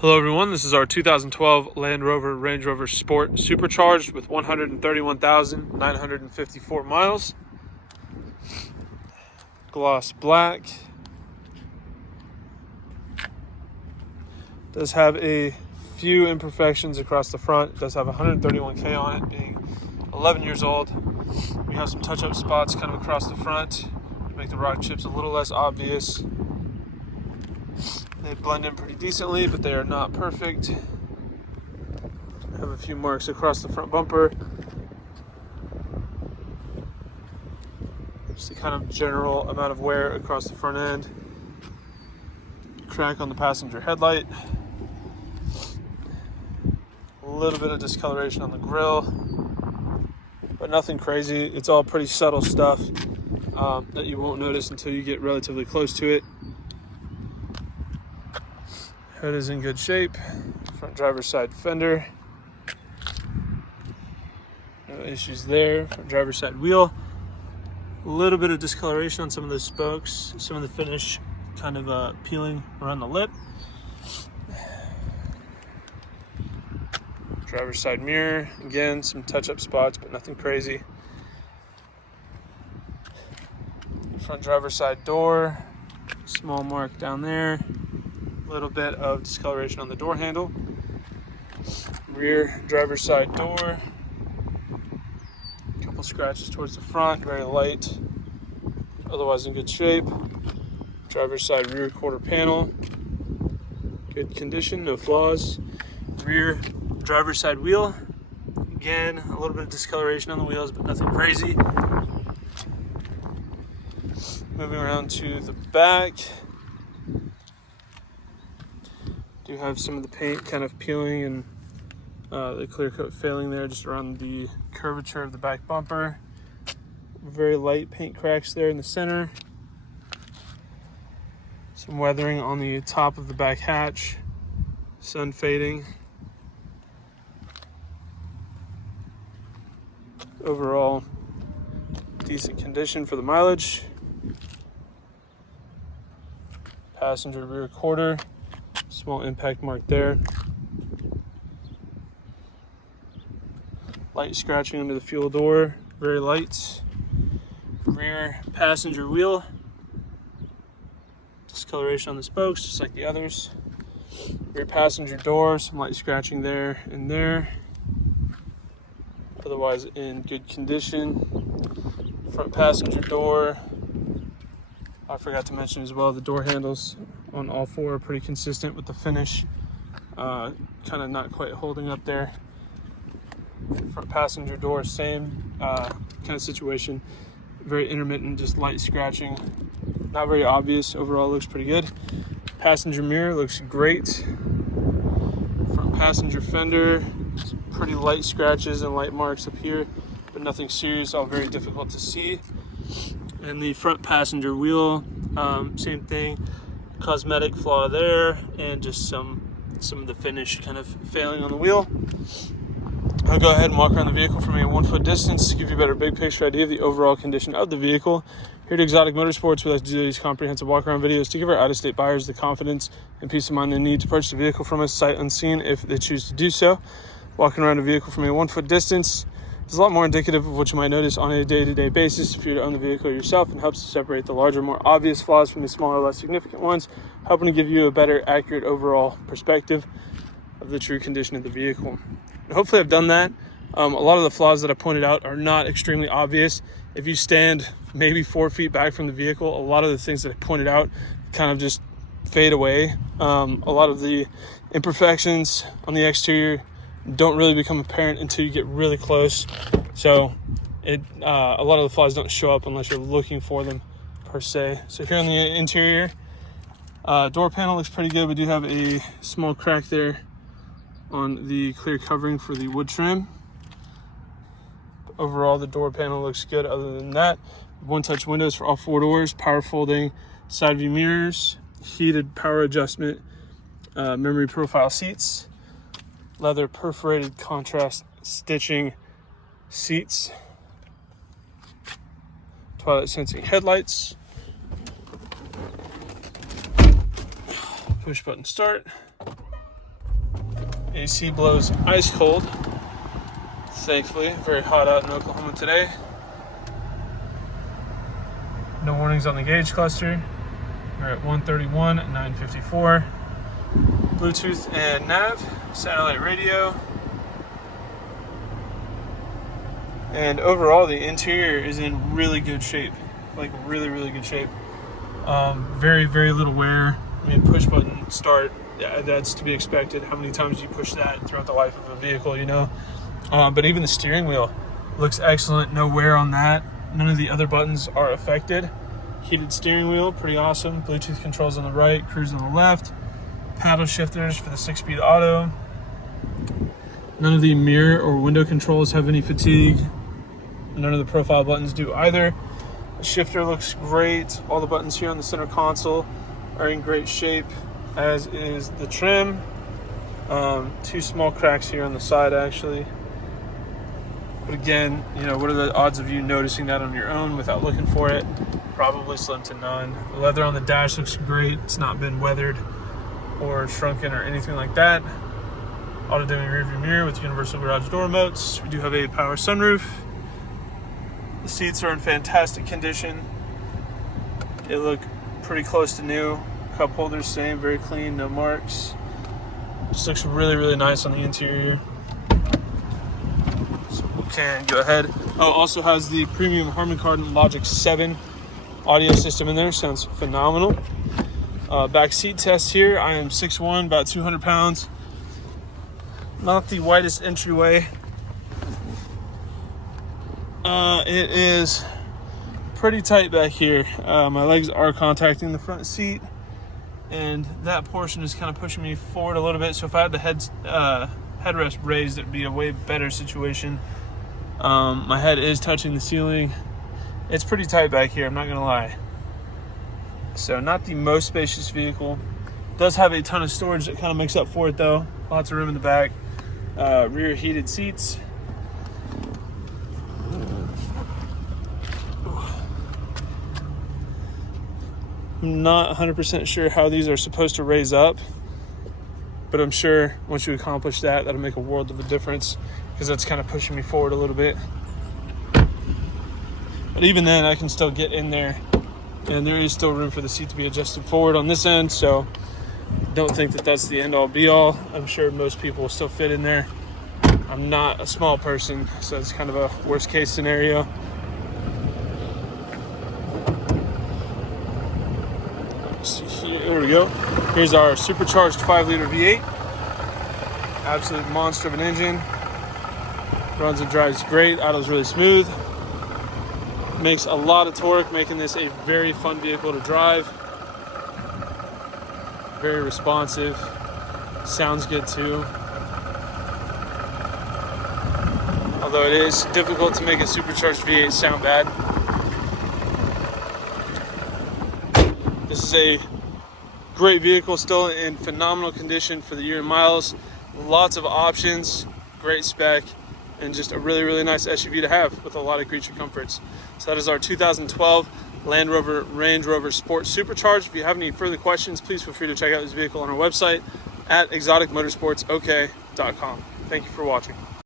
Hello everyone, this is our 2012 Land Rover Range Rover Sport Supercharged with 131,954 miles. Gloss black. Does have a few imperfections across the front. It does have 131K on it, being 11 years old. We have some touch-up spots kind of across the front to make the rock chips a little less obvious. They blend in pretty decently, but they are not perfect. Have a few marks across the front bumper. Just a kind of general amount of wear across the front end. Crack on the passenger headlight. A little bit of discoloration on the grille, but nothing crazy. It's all pretty subtle stuff that you won't notice until you get relatively close to it. Hood is in good shape. Front driver's side fender. No issues there. Front driver's side wheel. A little bit of discoloration on some of the spokes. Some of the finish kind of peeling around the lip. Driver's side mirror. Again, some touch-up spots, but nothing crazy. Front driver's side door. Small mark down there. Little bit of discoloration on the door handle. Rear driver's side door. A couple scratches towards the front, very light. Otherwise in good shape. Driver's side rear quarter panel. Good condition, no flaws. Rear driver's side wheel. Again, a little bit of discoloration on the wheels, but nothing crazy. Moving around to the back. Do have some of the paint kind of peeling and the clear coat failing there just around the curvature of the back bumper. Very light paint cracks there in the center. Some weathering on the top of the back hatch. Sun fading. Overall, decent condition for the mileage. Passenger rear quarter. Small impact mark there. Light scratching under the fuel door, very light. Rear passenger wheel. Discoloration on the spokes, just like the others. Rear passenger door, some light scratching there and there. Otherwise in good condition. Front passenger door. I forgot to mention as well, the door handles on all four are pretty consistent with the finish. Kind of not quite holding up there. Front passenger door, same kind of situation. Very intermittent, just light scratching. Not very obvious. Overall looks pretty good. Passenger mirror looks great. Front passenger fender, pretty light scratches and light marks up here, but nothing serious, all very difficult to see. And the front passenger wheel, same thing. Cosmetic flaw there, and just some of the finish kind of failing on the wheel. I'll go ahead and walk around the vehicle from a 1 foot distance to give you a better big picture idea of the overall condition of the vehicle. Here at Exotic Motorsports, we like to do these comprehensive walk around videos to give our out-of-state buyers the confidence and peace of mind they need to purchase a vehicle from us sight unseen if they choose to do so. Walking around a vehicle from a 1 foot distance is a lot more indicative of what you might notice on a day-to-day basis if you were to own the vehicle yourself, and helps to separate the larger, more obvious flaws from the smaller, less significant ones, helping to give you a better, accurate overall perspective of the true condition of the vehicle. And hopefully I've done that. A lot of the flaws that I pointed out are not extremely obvious. If you stand maybe 4 feet back from the vehicle, a lot of the things that I pointed out kind of just fade away. A lot of the imperfections on the exterior don't really become apparent until you get really close. So a lot of the flaws don't show up unless you're looking for them per se. So here on the interior, door panel looks pretty good. We do have a small crack there on the clear covering for the wood trim. But overall, the door panel looks good. Other than that, one-touch windows for all four doors, power folding side view mirrors, heated power adjustment, memory profile seats, leather perforated contrast stitching seats, twilight sensing headlights, push button start, AC blows ice cold. Thankfully, very hot out in Oklahoma today. No warnings on the gauge cluster. We're at 131 at 954. Bluetooth and nav, satellite radio. And overall, the interior is in really good shape. Like really, really good shape. Very, very little wear. I mean, push button start, yeah, that's to be expected. How many times do you push that throughout the life of a vehicle, you know? But even the steering wheel looks excellent. No wear on that. None of the other buttons are affected. Heated steering wheel, pretty awesome. Bluetooth controls on the right, cruise on the left. Paddle shifters for the 6-speed auto. None of the mirror or window controls have any fatigue. None of the profile buttons do either. The shifter looks great. All the buttons here on the center console are in great shape, as is the trim. 2 small cracks here on the side, actually. But again, you know, what are the odds of you noticing that on your own without looking for it? Probably slim to none. The leather on the dash looks great. It's not been weathered or shrunken or anything like that. Auto-dimming rearview mirror with universal garage door remotes. We do have a power sunroof. The seats are in fantastic condition. They look pretty close to new. Cup holders same, very clean, no marks. Just looks really, really nice on the interior. So we can go ahead. Oh, also has the premium Harman Kardon Logic 7 audio system in there. Sounds phenomenal. Back seat test here. I am 6'1", about 200 pounds. Not the widest entryway. It is pretty tight back here. My legs are contacting the front seat, and that portion is kind of pushing me forward a little bit. So if I had the headrest raised, it would be a way better situation. My head is touching the ceiling. It's pretty tight back here, I'm not gonna lie. So not the most spacious vehicle. Does have a ton of storage that kind of makes up for it though. Lots of room in the back. Rear heated seats. I'm not 100% sure how these are supposed to raise up, but I'm sure once you accomplish that, that'll make a world of a difference, because that's kind of pushing me forward a little bit. But even then, I can still get in there, and there is still room for the seat to be adjusted forward on this end, so don't think that that's the end-all be-all. I'm sure most people will still fit in there. I'm not a small person, so it's kind of a worst-case scenario. There we go. Here's our supercharged 5-liter V8. Absolute monster of an engine. Runs and drives great. Idles really smooth. Makes a lot of torque, making this a very fun vehicle to drive. Very responsive. Sounds good too. Although it is difficult to make a supercharged V8 sound bad. This is a great vehicle, still in phenomenal condition for the year and miles. Lots of options, great spec, and just a really, really nice SUV to have with a lot of creature comforts. So that is our 2012 Land Rover Range Rover Sport Supercharged. If you have any further questions, please feel free to check out this vehicle on our website at exoticmotorsportsok.com. Thank you for watching.